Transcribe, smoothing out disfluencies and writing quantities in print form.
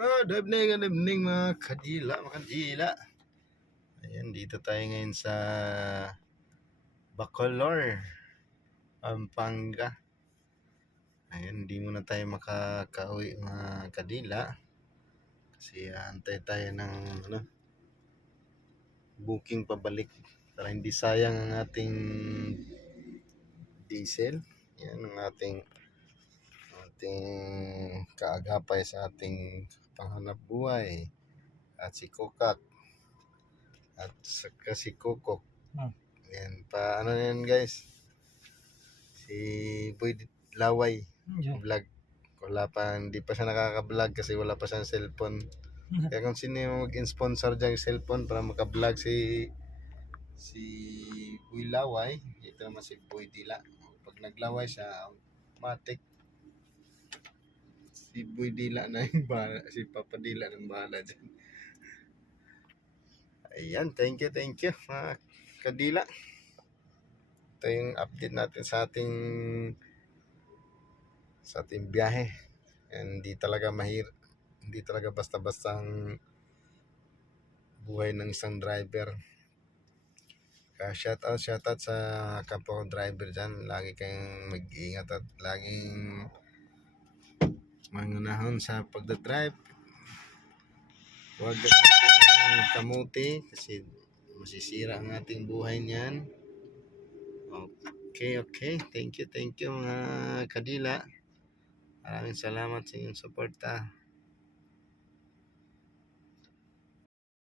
Good evening mga kadila. Ayan, dito tayo ngayon sa Bacolor, Pampanga. Ayan, hindi muna tayo makakauwi mga kadila. Kasi antay tayo ng booking pabalik para hindi sayang ang ating diesel. Yan ang ating kaagapay sa ating panghanap buhay. At si Kokak at saka si Kokok. Yan, ano yan guys, si Boy Laway vlog. Hindi pa siya nakaka-vlog kasi wala pa siyang cellphone. Kaya kung sino yung mag-sponsor dyan yung cellphone para maka-vlog si Boy Laway, ito naman si Boy Dila. Pag naglaway siya, automatic si Boy Dila na yung bahala, si Papa Dila ng bahala dyan. Ayan, thank you mga kadila. Ito yung update natin sa ating biyahe. And hindi talaga basta-basta ang buhay ng isang driver. Kaya shoutout sa kapwa driver dyan. Lagi kayong mag-iingat at laging mangunahon sa pagdadrive. Huwag gamitin kamuti kasi masisira ang ating buhay niyan. Okay. Thank you mga kadila. Maraming salamat sa inyong suporta.